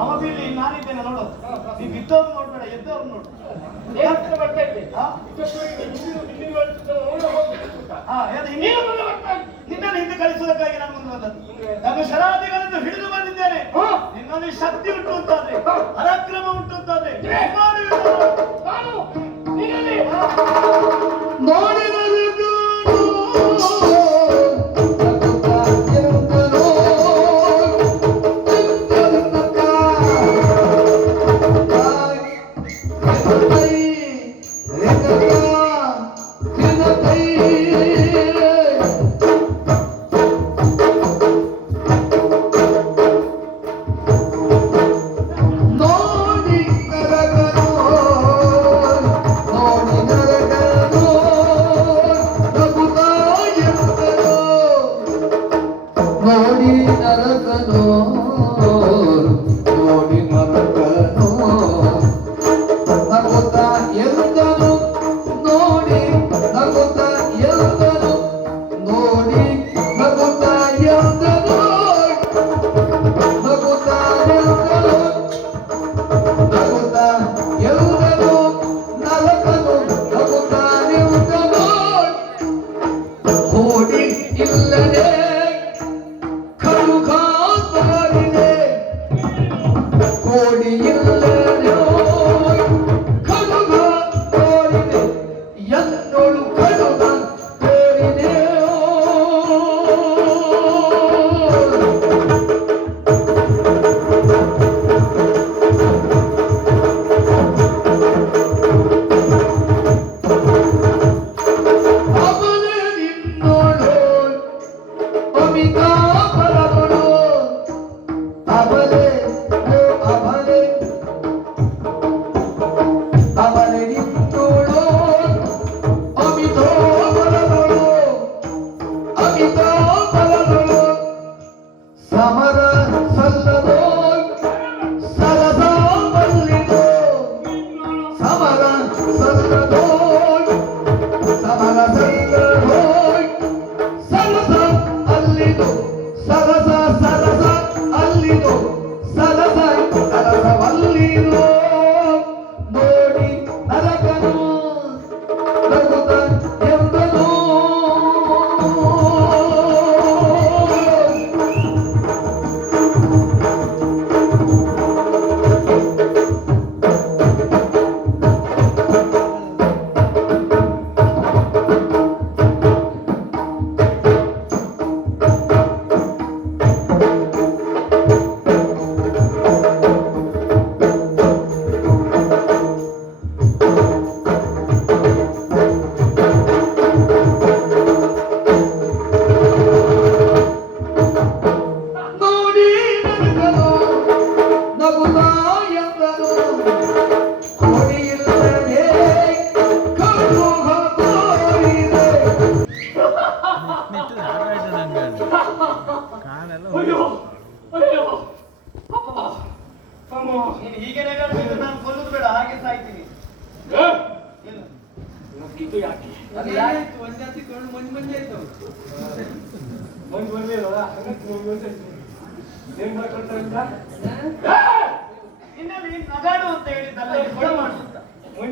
ಅವ ಬೀಳಿ ನಾನಿದ್ದೇನೆ ನೋಡೋದು. ನೀ ಬಿದ್ದವ್ರು ನೋಡ್ಬೇಡ, ಎದ್ದವ್ರು ನೋಡು. ಬರ್ತಾ ಇದ್ದೆ ನಿನ್ನನ್ನು ಹಿಂದೆ ಕಳಿಸುವುದಕ್ಕಾಗಿ ನಾನು ಮುಂದೆ ಬಂದದ್ದು. ನಮ್ಮ ಶರಾದಿಗಳನ್ನು ಹಿಡಿದು ಬಂದಿದ್ದೇನೆ. ನಿನ್ನಲ್ಲಿ ಶಕ್ತಿ ಉಂಟು ಅಂತಾದ್ರೆ, ಪರಾಕ್ರಮ ಉಂಟು ಅಂತಾದ್ರೆ ನಗಾಡು ಅಂತ ಹೇಳಿದ್ದಲ್ಲ,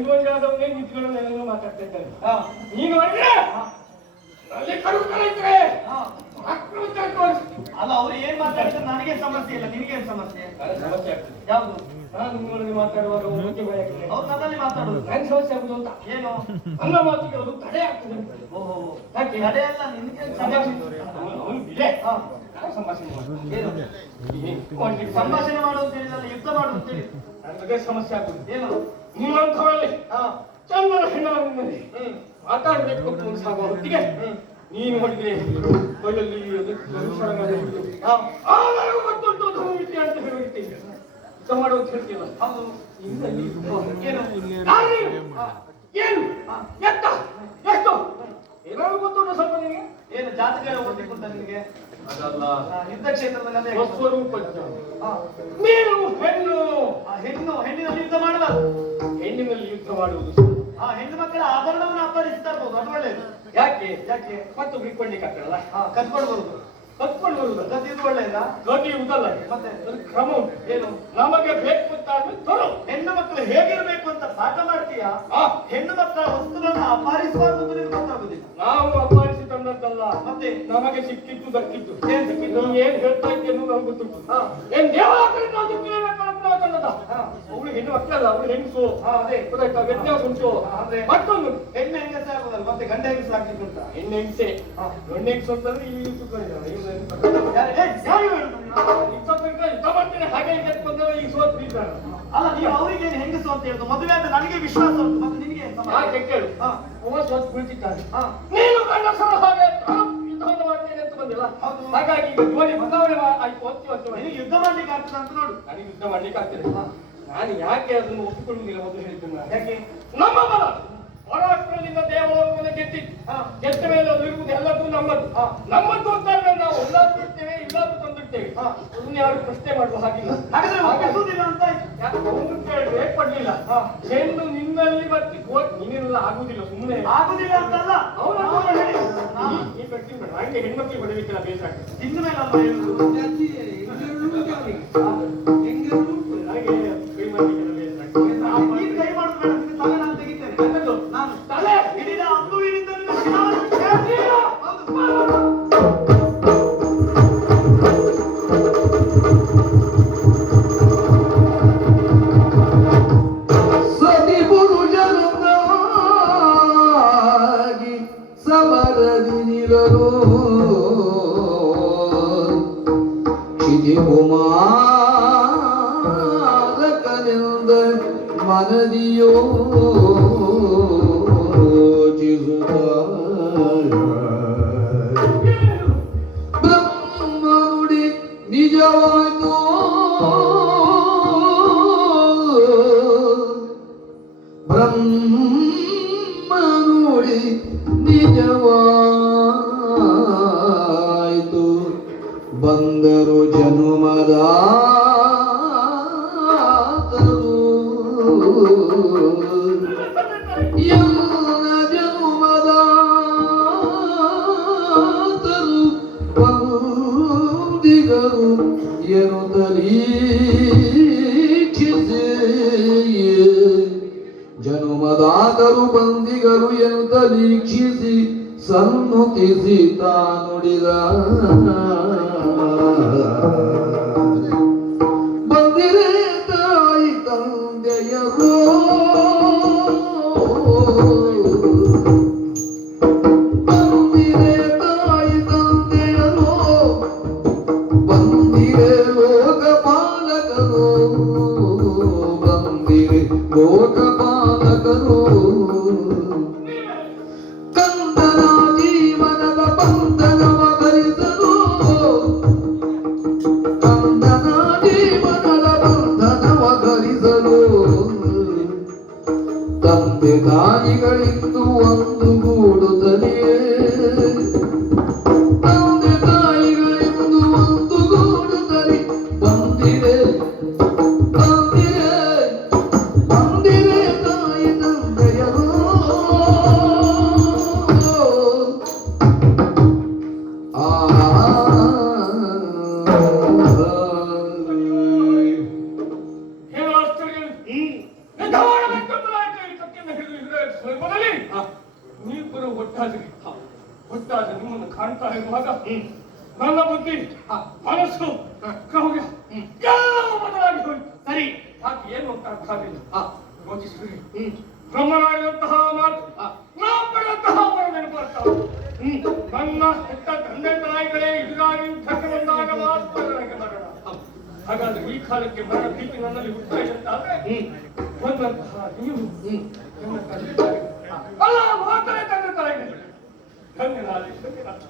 ಮುಂಜಾದವನ್ನೇ ನಿಂತ್ಕೊಂಡು ಮಾತಾಡ್ತಾ ಇದ್ದಾರೆ. ನೀನು ಅಲ್ಲ, ಅವ್ರು ಏನ್ ಮಾತಾಡಿದ್ರೆ ನನಗೆ ಸಮಸ್ಯೆ ಇಲ್ಲ, ನಿನಗೇನು ಸಮಸ್ಯೆ? ಸಮಸ್ಯೆ ಆಗ್ತದೆ. ಯಾವುದು? ನಿಮ್ಮೊಳಗೆ ಮಾತಾಡುವಾಗ ಅವ್ರು ನನ್ನಲ್ಲಿ ಮಾತಾಡುದು ನನ್ ಸಮಸ್ಯೆ ಆಗುದು ಅಂತ. ಏನು? ನನ್ನ ಮಾತಿಗೆ ಅವರು ತಡೆ ಆಗ್ತದೆ. ಓಹೋ, ಯಾಕೆ ತಡೆ ಅಲ್ಲ, ನಿನಗೆ ಸಂಭಾಷಣೆ ಮಾಡುವಂತ ಹೇಳಿದಲ್ಲ, ಯುದ್ಧ ಮಾಡುವಂತ ಹೇಳಿ ನನಗೆ ಸಮಸ್ಯೆ ಆಗುದು. ಏನು? ನಿಮ್ಮಂಥವರಲ್ಲಿ ಚಂದನ ಹೆಣ್ಣಲ್ಲಿ ಮಾತಾಡ್ಬೇಕು ಅಂತ ಸಾಗುವ ಹೊತ್ತಿಗೆ ನೀನು ಹೊಡಿದ್ರೆ ಕೊಯ್ಲಲ್ಲಿ ಗೊತ್ತುಂಟು ಧರ್ಮವಿದ್ಯೆ ಅಂತ ಹೇಳಿರ್ತೀನಿ. ಯುದ್ಧ ಮಾಡುವಂತ ಹೇಳ್ತೀಯಲ್ಲ, ಹೌದು. ಏನು ಏನು ಎತ್ತ ಎಷ್ಟು ಏನಾದ್ರು ಗೊತ್ತುಂಟು ಸ್ವಲ್ಪ ನಿನಗೆ? ಏನು ಜಾತಕ ಓದಿಕೊಂಡ ನಿನಗೆ? ಅದಲ್ಲ, ಯುದ್ಧ ಕ್ಷೇತ್ರದಲ್ಲಿ ಸ್ವರೂಪ ನೀನು ಹೆಣ್ಣು. ಹೆಣ್ಣಿನಲ್ಲಿ ಯುದ್ಧ ಮಾಡಬಾರ್ದು. ಹೆಣ್ಣಿನಲ್ಲಿ ಯುದ್ಧ ಮಾಡುವುದು ಹೆಣ್ಣು ಮಕ್ಕಳ ಆಭರಣವನ್ನು ಅಪಹರಿಸ್ತಾ ಇರ್ಬೋದು, ಅದು ಒಳ್ಳೇದು. ಯಾಕೆ ಯಾಕೆ? ಮತ್ತು ಬಿಟ್ಕೊಳ್ಳಿಕ್ಕೆ ಆಗ್ತದಲ್ಲ, ಕದ್ಕೊಂಡು ಬರುದು. ಕತ್ಕೊಂಡು ಬರುವುದಲ್ಲ. ಗತಿ ಇದು ಒಳ್ಳೆಯದಾ? ಗತಿ ಉಂಟಲ್ಲ, ಮತ್ತೆ ಅದು ಕ್ರಮ ಉಂಟು. ಏನು? ನಮಗೆ ಬೇಕು ಅಂತ ತರು. ಹೆಣ್ಣು ಮಕ್ಕಳು ಹೇಗಿರ್ಬೇಕು ಅಂತ ಪಾಠ ಮಾಡ್ತೀಯಾ? ಹೆಣ್ಣು ಮಕ್ಕಳ ವಸ್ತುಗಳನ್ನು ಅಪಹರಿಸಬಾರದು ಅಂತ ನಿನಗೆ ಗೊತ್ತಾಗುದಿಲ್ಲ. ನಾವು ಅಪಹರಿಸಿ ತಂದದ್ದಲ್ಲ, ಮತ್ತೆ ನಮಗೆ ಸಿಕ್ಕಿತ್ತು ದಕ್ಕಿತ್ತು. ಏನ್ ಸಿಕ್ಕಿದ್ದು? ನೀ ಏನ್ ಹೇಳ್ತಾ ಇದ್ದೆ ಅನ್ನೋದು ನಮ್ಗೆ ಗೊತ್ತುಂಟು. ಏನ್ ದೇವಾಲಯದಿಂದ ಅವಳು ಹೆಣ್ಣು ಮಕ್ಕಳಲ್ಲ, ಅವಳು ಹೆಂಗಸು. ಅದೇ ಗೊತ್ತಾಯ್ತಾ? ವ್ಯತ್ಯಾಸ ಉಂಟು. ಅಂದ್ರೆ ಮತ್ತೊಂದು ಹೆಣ್ಣು ಹೆಂಗಸ ಆಗುದಲ್ಲ, ಮತ್ತೆ ಗಂಡ ಹೆಂಗಸ ಆಗ್ಲಿಕ್ಕೆ ಉಂಟಾ? ಹೆಣ್ಣು ಹೆಂಗಸೆ, ಗಂಡು ಹೆಂಗಸು ಅಂತಂದ್ರೆ ಈ ಸುಖ ಇಲ್ಲ. ಯಾರು ಹೇಳುದು? ಯುದ್ಧ ಮಾಡ್ತೇನೆ ಹಾಗೆ ಗೆದ್ದು ಬಂದವ ಈಗ ಸೋತ್ ಬೀಳ್ತಾನೆ. ಅಲ್ಲ, ನೀವು ಅವರಿಗೆ ಹೆಂಗಸು ಅಂತ ಹೇಳುದು ಮದುವೆ ಆದ ನನಗೆ ವಿಶ್ವಾಸ ಉಂಟು, ಮತ್ತೆ ನಿನಗೆ ಏನ್ ಸಂಬಂಧ? ಹಾಗೆ ಕೇಳು. ಹಾ. ಅವ ಸೋತ್ ಬೀಳ್ತಿದ್ದಾನೆ. ಹಾ. ನೀನು ಗಂಡಸರು ಹಾಗೆ ಯುದ್ಧವನ್ನು ಮಾಡ್ತೇನೆ ಅಂತ ಬಂದಿಲ್ಲ. ಹೌದು. ಹಾಗಾಗಿ ಈಗ ಜೋಡಿ ಬದಲಾವಣೆ ಆಯ್ತು ಹೊತ್ತು ನಿನಗೆ ಯುದ್ಧ ಮಾಡ್ಲಿಕ್ಕೆ ಆಗ್ತದೆ ಅಂತ ನೋಡು. ನನಗೆ ಯುದ್ಧ ಮಾಡ್ಲಿಕ್ಕೆ ಆಗ್ತದೆ. ನಾನು ಯಾಕೆ ಅದನ್ನು ಒಪ್ಪಿಕೊಳ್ಳುವುದಿಲ್ಲ ಮೊದಲು ಹೇಳಿದ್ದು ನಾನು. ಯಾಕೆ? ನಮ್ಮ ಬಲ ಪರಾಕ್ರಮದಿಂದ ದೇವಲೋಕವನ್ನು ಗೆದ್ದ ಮೇಲೆ ಅದು ಇರುವುದು ಎಲ್ಲದೂ ನಮ್ಮದು. ನಮ್ಮದು ಅಂತಾದ್ರೆ ನಾವು ಎಲ್ಲಾದ್ರೂ ಬಿಡ್ತೇವೆ, ಇಲ್ಲಾದ್ರೂ ತಂದಿಡ್ತೇವೆ. ಅದನ್ನ ಯಾರು ಪ್ರಶ್ನೆ ಮಾಡುವ ಹಾಗಿಲ್ಲ. ಹಾಗಾದ್ರೆ ಒಪ್ಪಿಸುವುದಿಲ್ಲ ಅಂತ ಆಯ್ತು. ಒಂದು ಕೇಳಿದ್ರೆ ಕೊಡ್ಲಿಲ್ಲ. ಹೆಣ್ಣು ನಿನ್ನಲ್ಲಿ ಮತ್ತೆ ನೀನೆಲ್ಲ ಆಗುದಿಲ್ಲ, ಸುಮ್ಮನೆ ಆಗುದಿಲ್ಲ ಅಂತಲ್ಲ, ಅವನು ಹೇಳಿ ಈ ವ್ಯಕ್ತಿ ಬೇಡ. ಹಂಗೆ ಹೆಣ್ಮಕ್ಳಿಗೆ ಬಡಬೇಕಿಲ್ಲ, ಬೇಸಾಗ್ತದೆ. ಇನ್ನು ಮೇಲೆ ಅಲ್ಲ ಹೇಳುದು. ನನಗೆ ಕೈ ಮಾಡ್ಲಿಕ್ಕೆಲ್ಲ ಬೇಸಾಗ್ತದೆ. ನೀನು ಕೈ ಮಾಡುದು ಬೇಡ, ನಿನ್ನ ತಲೆ ನಾನು ತೆಗಿತೇನೆ. ನಾನು ತಲೆ ಹಿಡಿದ ಅಂದುವಿನಿಂದ ನಿನ್ನ ಶಿರಾವನ್ನು ಛೇದಿಸಿಲ್ಲ. ಸತಿ ಪುರುಷರನ್ನಾಗಿ ಸಮರದಿ ನಿರಲು ಕ್ಷಿತಿಕುಮಾರಕನಿಂದ ಮನದಿಯೋ ಬ್ರಹ್ಮನುಡಿ ನಿಜವಾಯ್ತು ಬ್ರಹ್ಮನುಡಿ ನಿಜವಾಯ್ತು ಬಂದರು ಜನುಮದಾತರು ಎಲ್ಲ ಜನುಮದಾತರು ಬಂದಿಗರು ಎನ್ನುತ್ತಲೀಕ್ಷಿಸಿ ಜನುಮದಾತರು ಬಂದಿಗರು ಎನ್ನುತ್ತಲೀಕ್ಷಿಸಿ ಸನ್ನುತಿಸಿ ತಾನುಡಿದ ಬಂದಿರೇ ತಾಯಿ ತಂದೆಯರೋ ಬಂದಿರೇ ತಾಯಿ ತಂದೆಯರೋ ಬಂದಿರೇ ಲೋಕಪಾಲಕರು ಬಂದಿರೇ ಲೋಕಪಾಲಕರು ಕಂದನ ಜೀವನದ ಬಂಧನವ ಧರಿಸಲು ಕಂದನ ಜೀವನದ ಬಂಧನವ ಧರಿಸಲು ತಂದೆ ತಾಯಿಗಳಿಂದು ಒಂದುಗೂಡುತ್ತಲಿಯೇ ತಂದೆ ತಾಯಿಗಳಿಂದು ಒಂದುಗೂಡುತ್ತಲಿ ಬಂದಿರೆ ಬಂದಿರೆ ಬಂದಿರೆ ತಾಯಿ ತಂದೆಯರು ನೀವಿಬ್ಬರು ಒಟ್ಟಾಗಿ ಒಟ್ಟಾಗಿ ನಿಮ್ಮನ್ನು ಕಾಣ್ತಾ ಇರುವಾಗ ನನ್ನ ಬುದ್ಧಿ ಮನಸ್ಸು ಕ್ರೌರ್ಯ ಎಲ್ಲವೂ ಬದಲಾಗಿ ಹೋಯ್ತು. ಸರಿ, ಯಾಕೆ ಏನು ಅಂತ ಅರ್ಥ ಆಗಲಿಲ್ಲ. ಯೋಚಿಸಿದ್ರಿ ಬ್ರಹ್ಮನಾಡಿದಂತಹ ಮಾತು ನಾವು ಪಡೆದಂತಹ ಅವರ ನೆನಪಾಗ್ತಾವೆ. ನನ್ನ ಹೆತ್ತ ತಂದೆ ತಾಯಿಗಳೇ ಇದುಗಾಗಿ ಯುದ್ಧಕ್ಕೆ ಬಂದಾಗ ಮಾತ್ರ ನನಗೆ ಮರಣ. ಹಾಗಾದ್ರೆ ಈ ಕಾಲಕ್ಕೆ ಮರಣ ಭೀತಿ ನನ್ನಲ್ಲಿ ಹುಟ್ಟ ಇರುತ್ತಾದ್ರೆ ಬಂದಂತಹ ನೀವು ನನ್ನ ತಂದೆ ತಾಯಿ ಅಲ್ಲ ಮಾತನೇ ತಂದೆ ತಾಯಿಗಳು ಧನ್ಯನಾದೆ ಧನ್ಯನಾದೆ.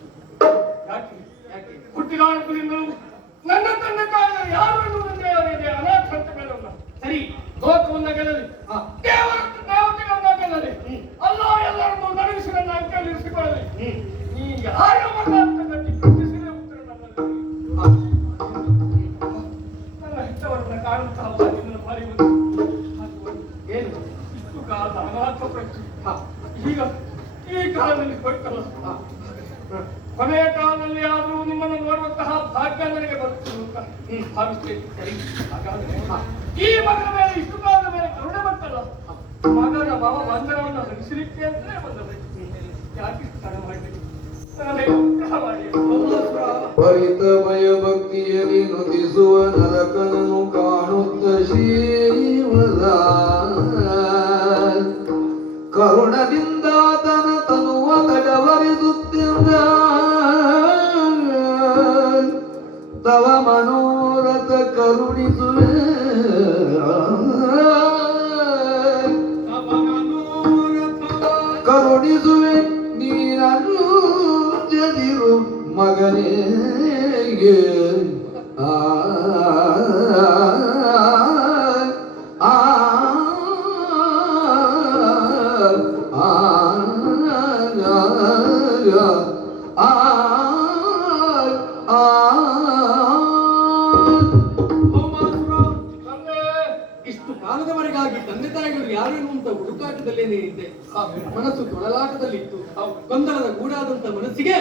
ಯಾಕೆ ಯಾಕೆ ಹುಟ್ಟಿದಾಡುವುದರಿಂದ ನನ್ನ ತಂದೆ ತಾಯಿಗಳು ಯಾರು ಎನ್ನುವುದನ್ನೇ ಅವರಿಗೆ ಅನಾಥ ಅಂತ ಹೇಳೋಣ. ಸರಿ, ಲೋಕವನ್ನ ಗೆಲ್ಲಲಿ, ದೇವತೆಗಳನ್ನ ಗೆಲ್ಲಲಿ, ಅಲ್ಲ ಎಲ್ಲರನ್ನು ನಡೆಸಿ ನನ್ನ ಅಂಕಲ್ಲಿ ಇರಿಸಿಕೊಳ್ಳಲಿ. ಈ ಯಾರ ಮಗ ಅಂತ ಗಟ್ಟಿ ಪ್ರಶ್ನಿಸಿದ ಉತ್ತರ ನನ್ನಲ್ಲಿ. ನನ್ನ ಹೆತ್ತವರನ್ನ ಕಾಣುತ್ತಾ ನನ್ನ ಬಾರಿ ಏನು ಇಷ್ಟು ಕಾಲದ ಅನಾಥ ಪ್ರಶ್ನೆ ಈಗ ಈ ಕಾಲದಲ್ಲಿ ಕೊಟ್ಟಲ್ಲ. ಕೊನೆಯ ಕಾಲದಲ್ಲಿ ಆದರೂ ನಿಮ್ಮನ್ನು ನೋಡುವ ನನಗೆ ಬರುತ್ತದೆ ಅಂತ ಭಾವಿಸ್ತೇನೆ. ಸರಿ, ಹಾಗಾದ್ರೆ ಈ ಮಗನ ಮೇಲೆ ಇಷ್ಟು ಕಾಲದ ಮೇಲೆ ಕರುಣೆ ಬಂತಲ್ಲ, ಮಗನ ಭಾವ ಬಂಧನವನ್ನು ಹರಿಸಲಿಕ್ಕೆ ಅಂತಲೇ ಬಂದಬೇಕು. ಯಾಕೆ ತಡ ಮಾಡಬೇಕು? ಪರಿತ ಭಯ ಭಕ್ತಿಯಲ್ಲಿ ನುತಿಸುವ ನರಕನನ್ನು ಕಾಣುತ್ತ ಶ್ರೀವರ ಕರುಣದಿಂದ ತನ ತನುವ ತಡವರಿಸುತ್ತಿದ್ದ ತವ ಮನೋರಥ ಕರುಣಿಸುವೆ ಕರುಣಿಸುವೆ ನೀನನ್ನು ಜದಿರು ಮಗನೇ ಆ ಆ ಇಷ್ಟು ಕಾಲದವರೆಗಾಗಿ ತಂದೆ ತಾಯಿಗಳು ಯಾರೇನು ಅಂತ ಹುಡುಕಾಟದಲ್ಲೇನೇ ಇದ್ದೆ. ಮನಸ್ಸು ತೊಳಲಾಟದಲ್ಲಿತ್ತು. ಗೊಂದಲದ ಗೂಡಾದಂತ ಮನಸ್ಸಿಗೆ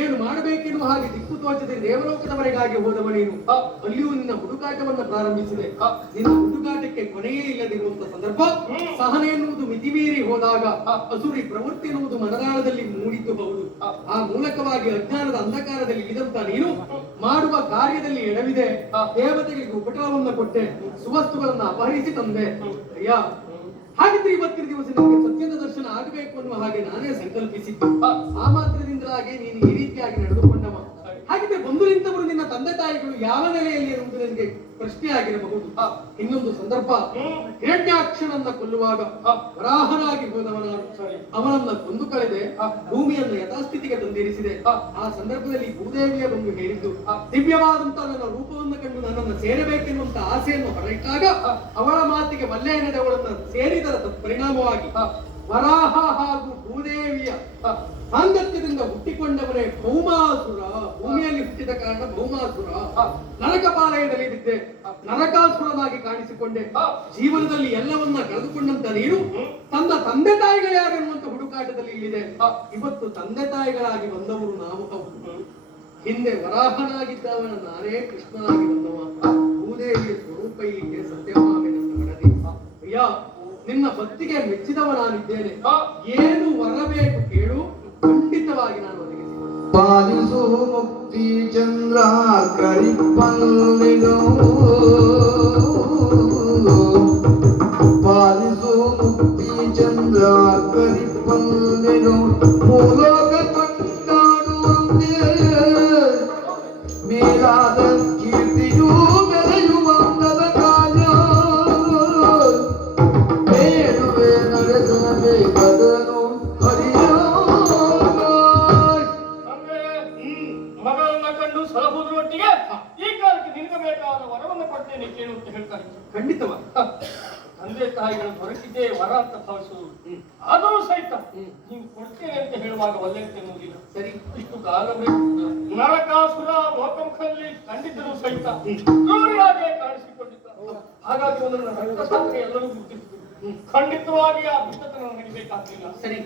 ಏನು ಮಾಡಬೇಕೆನ್ನುವ ಹಾಗೆ ದಿಕ್ಕು ತೋಚದೆ ದೇವಲೋಕದವರೆಗಾಗಿ ಹೋದವ ನೀನು ಅಲ್ಲಿಯೂ ನಿನ್ನ ಹುಡುಕಾಟವನ್ನು ಪ್ರಾರಂಭಿಸಿದೆ. ನಿನ್ನ ಹುಡುಕಾಟಕ್ಕೆ ಕೊನೆಯೇ ಇಲ್ಲದಿರುವಂತ ಸಂದರ್ಭ, ಸಹನೆ ಎನ್ನುವುದು ಮಿತಿಮೀರಿ ಹೋದಾಗ ಅಸುರಿ ಪ್ರವೃತ್ತಿ ಎನ್ನುವುದು ಮನದಾಳದಲ್ಲಿ ಮೂಡಿದ್ದು ಹೌದು. ಆ ಮೂಲಕವಾಗಿ ಅಜ್ಞಾನದ ಅಂಧಕಾರದಲ್ಲಿ ಇಳಿದಂತ ನೀನು ಮಾಡುವ ಕಾರ್ಯದಲ್ಲಿ ಎಡವಿದೆ. ದೇವತೆಗಳಿಗೆ ಉಪಟಳವನ್ನು ಕೊಟ್ಟೆ, ಸುವಸ್ತುಗಳನ್ನು ಅಪಹರಿಸಿ ತಂದೆ. ಅಯ್ಯ, ಹಾಗಿದ್ರೆ ಇವತ್ತಿನ ದಿವಸ ನಿಮಗೆ ಸತ್ಯದ ದರ್ಶನ ಆಗಬೇಕು ಅನ್ನುವ ಹಾಗೆ ನಾನೇ ಸಂಕಲ್ಪಿಸಿದ್ದು. ಆ ಮಾತ್ರದಿಂದಲಾಗಿ ನೀನು ಈ ರೀತಿಯಾಗಿ ನಡೆದುಕೊಂಡವ. ಹಾಗಿದ್ರೆ ಬಂದು ನಿಂತವರು ನಿನ್ನ ತಂದೆ ತಾಯಿಗಳು ಯಾವ ನೆಲೆಯಲ್ಲಿ ಎನ್ನುವುದು ನನಗೆ ಪ್ರಶ್ನೆ ಆಗಿರಬಹುದು. ಇನ್ನೊಂದು ಸಂದರ್ಭ, ಹಿರಣ್ಯಾಕ್ಷನನ್ನ ಕೊಲ್ಲುವಾಗ ವರಾಹನಾಗಿ ಹೋದವನಾರು ಅವನನ್ನ ಕೊಂದು ಕಳೆದೆ, ಭೂಮಿಯನ್ನು ಯಥಾಸ್ಥಿತಿಗೆ ತಂದಿರಿಸಿದೆ. ಆ ಸಂದರ್ಭದಲ್ಲಿ ಭೂದೇವಿಯ ಬಂದು ಹೇಳಿದ್ದು, ದಿವ್ಯವಾದಂತ ನನ್ನ ರೂಪವನ್ನು ಕಂಡು ನನ್ನನ್ನು ಸೇರಬೇಕೆನ್ನುವಂತ ಆಸೆಯನ್ನು ಹೊರಟಾಗ ಅವಳ ಮಾತಿಗೆ ಮಲ್ಲೆ ಎನ್ನದೆ ಅವಳನ್ನ ಸೇರಿದರ ಪರಿಣಾಮವಾಗಿ ವರಾಹ ಹಾಗೂ ಭೂದೇವಿಯ ಸಾಂಗತ್ಯದಿಂದ ಹುಟ್ಟಿಕೊಂಡವರೇ ಭೌಮಾಸುರ. ಭೂಮಿಯಲ್ಲಿ ಹುಟ್ಟಿದ ಕಾರಣ ಭೌಮಾಸುರ. ನರಕಪಾಲಯದಲ್ಲಿ ಬಿದ್ದೆ, ನರಕಾಸುರನಾಗಿ ಕಾಣಿಸಿಕೊಂಡೆ. ಜೀವನದಲ್ಲಿ ಎಲ್ಲವನ್ನ ಕಳೆದುಕೊಂಡಂತ ನೀನು ತನ್ನ ತಂದೆ ತಾಯಿಗಳು ಯಾರೆನ್ನುವಂತ ಹುಡುಕಾಟದಲ್ಲಿ ಇಲ್ಲಿದೆ. ಇವತ್ತು ತಂದೆ ತಾಯಿಗಳಾಗಿ ಬಂದವರು ನಾವು ಹೌದು. ಹಿಂದೆ ವರಾಹನಾಗಿದ್ದವನ ನಾನೇ ಕೃಷ್ಣನಾಗಿ ಬಂದವ. ಭೂದೇವಿಯ ಸ್ವರೂಪ ಇಲ್ಲಿಗೆ ಸತ್ಯಭಾಮೆ ನನ್ನ ಮಡದಿ. ಅಯ್ಯ, ನಿನ್ನ ಭಕ್ತಿಗೆ ಮೆಚ್ಚಿದವ ನಾನಿದ್ದೇನೆ. ಏನು ವರಬೇಕು ಕೇಳು, ಖಂಡಿತವಾಗಿ ನಾನು ಒದಗಿಸಿ. ಪಾಲಿಸು ಮುಕ್ತಿ ಚಂದ್ರ ಕರಿಪಲ್ಲಿಗೋ, ಪಾಲಿಸು ಮುಕ್ತಿ ಚಂದ್ರ ಕರಿಪಲ್ಲಿಗೋ, ಮೂಲೋಕ ಕೊಂಡಾಡುವಂತೆ ಮೇಲಾದ ಕೀರ್ತಿಯೂ ಬೆಳೆಯುವಂತದ ಕಾರ್ಯ ಬೇಡುವೆ ನಡೆಸಬೇಕದನು ಹರಿಯ. ಮಗಳನ್ನ ಕಂಡು ಸಲಹುವುದರೊಟ್ಟಿಗೆ ಈ ಕಾಲಕ್ಕೆ ನಿನಗೆ ಬೇಕಾದ ವರವನ್ನು ಕೊಡ್ತೇನೆ ಕೇಳು ಅಂತ ಹೇಳ್ತಾರೆ. ಖಂಡಿತವ ತಂದೆ ತಾಯಿಗಳು ದೊರಕಿದ್ದೇ ವರ ಅಂತ ಭಾವಿಸುವುದು. ಆದರೂ ಸಹಿತ ನೀವು ಕೊಡ್ತೇನೆ ಅಂತ ಹೇಳುವಾಗ ಒಳ್ಳೆ ಎನ್ನುವುದಿಲ್ಲ. ಸರಿ, ಇಷ್ಟು ಕಾಲ ನರಕಾಸುರ ಲೋಕಮುಖದಲ್ಲಿ ಕಂಡಿದ್ದರೂ ಸಹಿತ ಕ್ರೂರಿಯಾಗೆ ಕಾಣಿಸಿಕೊಂಡಿದ್ದ. ಹಾಗಾಗಿ ಒಂದನ್ನು ರಕ್ತಸಾತ್ರೆ ಎಲ್ಲರೂ ಗುರುತಿಸಿದರು. ಖಂಡಿತವಾಗಿ ಆ ಬಿಟ್ಟತನ ನಡಿಬೇಕಾಗಿಲ್ಲ. ಸರಿ,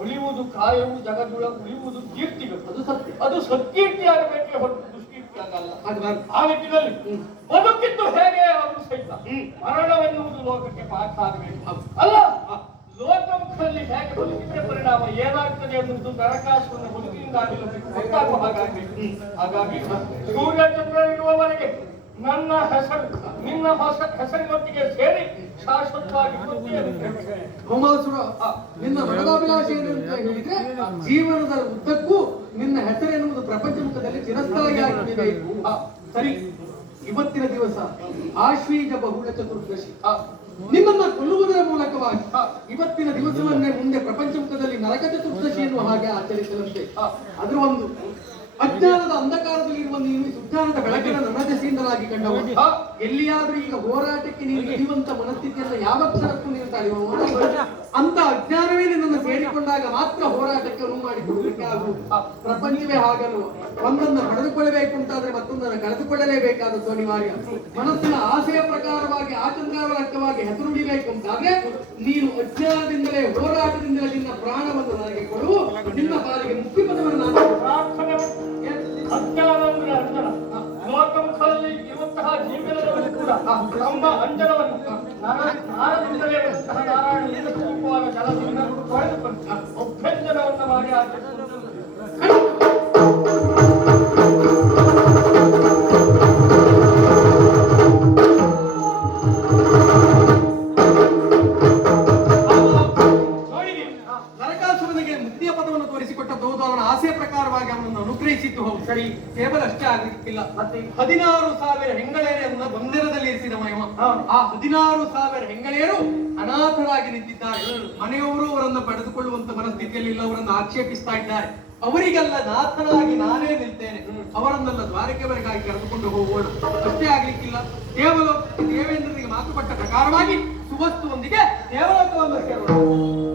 ಉಳಿಯುವುದು ಕಾಯವು ಜಗದುಳ ಉಳಿಯುವುದು ಕೀರ್ತಿಗಳು. ಅದು ಸತ್ಯ. ಅದು ಸತ್ಕೀರ್ತಿಯಾಗಬೇಕೇ ಹೊರತು ದುಷ್ಕೀರ್ತಿ ಆಗಲ್ಲ. ಹಾಗಬಾರದು. ಆ ನಿಟ್ಟಿನಲ್ಲಿ ಬದುಕಿದ್ದು ಹೇಗೆ ಆದರೂ ಸಹಿತ ಮರಣವೆನ್ನುವುದು ಲೋಕಕ್ಕೆ ಪಾಠ ಆಗಬೇಕು. ಅಲ್ಲ, ಲೋಕಮುಖದಲ್ಲಿ ಹೇಗೆ ಬದುಕಿದ್ರೆ ಪರಿಣಾಮ ಏನಾಗ್ತದೆ ಎನ್ನುವುದು ನರಕಾಸುರನ ಬದುಕಿನಿಂದ ಗೊತ್ತಾಗುವ ಹಾಗಾಗಬೇಕು. ಹಾಗಾಗಿ ಸೂರ್ಯಚಂದ್ರನಿರುವವರೆಗೆ ನನ್ನ ಹೆಸರು ನಿನ್ನ ಹೆಸರಿನೊಟ್ಟಿಗೆ ಸೇರಿ ಶಾಶ್ವತವಾಗಿ ಭೌಮಾಸುರ, ನಿನ್ನ ಮನದಾಭಿಲಾಷೆ ಏನು ಅಂತ ಹೇಳಿದ್ರೆ ಜೀವನದ ಉದ್ದಕ್ಕೂ ನಿನ್ನ ಹೆಸರೆನ್ನುವುದು ಪ್ರಪಂಚ ಮುಖದಲ್ಲಿ ಚಿರಸ್ಥಾಯಿಯಾಗಿರಬೇಕು. ಸರಿ, ಇವತ್ತಿನ ದಿವಸ ಆಶ್ವೀಜ ಬಹುಳ ಚತುರ್ದಶಿ. ನಿಮ್ಮನ್ನ ಕೊಲ್ಲುವುದರ ಮೂಲಕವಾಗಿ ಇವತ್ತಿನ ದಿವಸವನ್ನೇ ಮುಂದೆ ಪ್ರಪಂಚ ಮುಖದಲ್ಲಿ ನರಕ ಚತುರ್ದಶಿ ಎನ್ನುವ ಹಾಗೆ ಆಚರಿಸಲಂತೆ. ಅದರ ಒಂದು ಅಜ್ಞಾನದ ಅಂಧಕಾರದಲ್ಲಿ ಇರುವ ನೀನು ಸುಜ್ಞಾನದ ಬೆಳಕಿನ ನನ್ನ ದೆಸೆಯಿಂದಲಾಗಿ ಕಂಡವ. ಎಲ್ಲಿಯಾದ್ರೂ ಈಗ ಹೋರಾಟಕ್ಕೆ ನೀನು ಇಳಿಯುವಂತ ಮನಸ್ಥಿತಿಯನ್ನು ಯಾವ ಕ್ಷಣಕ್ಕೂ ನೀನು ತಡೆಯುವ ಅಂತ ಅಜ್ಞಾನವೇ ನಿನ್ನನ್ನು ಸೇರಿಕೊಂಡಾಗ ಮಾತ್ರ ಹೋರಾಟಕ್ಕೆ ಅನುವು ಮಾಡಿಕೊಡಲಿಕ್ಕೆ ಆಗುವುದು. ಪ್ರಪಂಚವೇ ಹಾಗಲ್ಲ. ಒಂದನ್ನು ಪಡೆದುಕೊಳ್ಳಬೇಕು ಅಂತಾದ್ರೆ ಮತ್ತೊಂದನ್ನು ಕಳೆದುಕೊಳ್ಳಲೇಬೇಕಾದದ್ದು ಅನಿವಾರ್ಯ. ಮನಸ್ಸಿನ ಆಸೆಯ ಪ್ರಕಾರವಾಗಿ ಆತಂಕವಾಗಿ ಹೆಸರುಡಿಬೇಕು ಅಂತಾದ್ರೆ ನೀನು ಅಜ್ಞಾನದಿಂದಲೇ ಹೋರಾಟದಿಂದಲೇ ನಿನ್ನ ಪ್ರಾಣವನ್ನು ನನಗೆ ಕೊಡು. ನಿನ್ನ ಪಾಲಿಗೆ ಮುಕ್ತಿ ಪದವನ್ನು ನಾನು ಪ್ರಾರ್ಥನೆ. ಅಜ್ಞಾನ ಅಂದ್ರೆ ಅಜ್ಞಾನ, ಲೋಕಮುಖದಲ್ಲಿ ಇರುವಂತಹ ಜೀವನದವರು ಕೂಡ ತಮ್ಮ ಅಂಜನವನ್ನು ನಾರದಿಂದಲೇ ನಾರಾಯಣ ದೀಪವಾದ ಜಲದಿಂದ ತೊಳೆದುಕೊಂಡು ಅಭ್ಯಂಜನವನ್ನು ಮಾಡಿ ಆಚರಿಸುವುದು. ನರಕಾಸುರನಿಗೆ ಮುಕ್ತಿಯ ಪದವನ್ನು ತೋರಿಸಿಕೊಟ್ಟದ್ದು ಹೌದು, ಅವನ ಆಸೆ ಪ್ರಕಾರವಾಗಿ ಅವನನ್ನು ಅನುಗ್ರಹಿಸಿದ್ದು ಹೌದು. ಸರಿ, ಕೇವಲ ಅಷ್ಟೇ ಆಗಲಿಕ್ಕಿಲ್ಲ. ಮತ್ತೆ 16,000 ಹೆಂಗಳೆಯರನ್ನ ಬಂದಿರದಲ್ಲಿ ಇರಿಸಿದ ಮಹಿಮ. ಆ 16,000 ಹೆಂಗಳೆಯರು ಅನಾಥರಾಗಿ ನಿಂತಿದ್ದಾರೆ. ಮನೆಯವರು ಅವರನ್ನು ಪಡೆದುಕೊಳ್ಳುವಂತ ಮನಸ್ಥಿತಿಯಲ್ಲಿ ಇಲ್ಲ, ಅವರನ್ನು ಆಕ್ಷೇಪಿಸ್ತಾ ಇದ್ದಾರೆ. ಅವರಿಗೆಲ್ಲ ನಾಥನಾಗಿ ನಾನೇ ನಿಲ್ತೇನೆ, ಅವರನ್ನೆಲ್ಲ ದ್ವಾರಕೆವರೆಗಾಗಿ ಕರೆದುಕೊಂಡು ಹೋಗೋಣ. ಅಷ್ಟೇ ಆಗ್ಲಿಕ್ಕಿಲ್ಲ, ದೇವಲೋಕ ದೇವೇಂದ್ರನಿಗೆ ಮಾತುಪಟ್ಟ ಪ್ರಕಾರವಾಗಿ ಸುವಸ್ತುವೊಂದಿಗೆ ದೇವಲೋಕವನ್ನು ಸೇರೋಣ.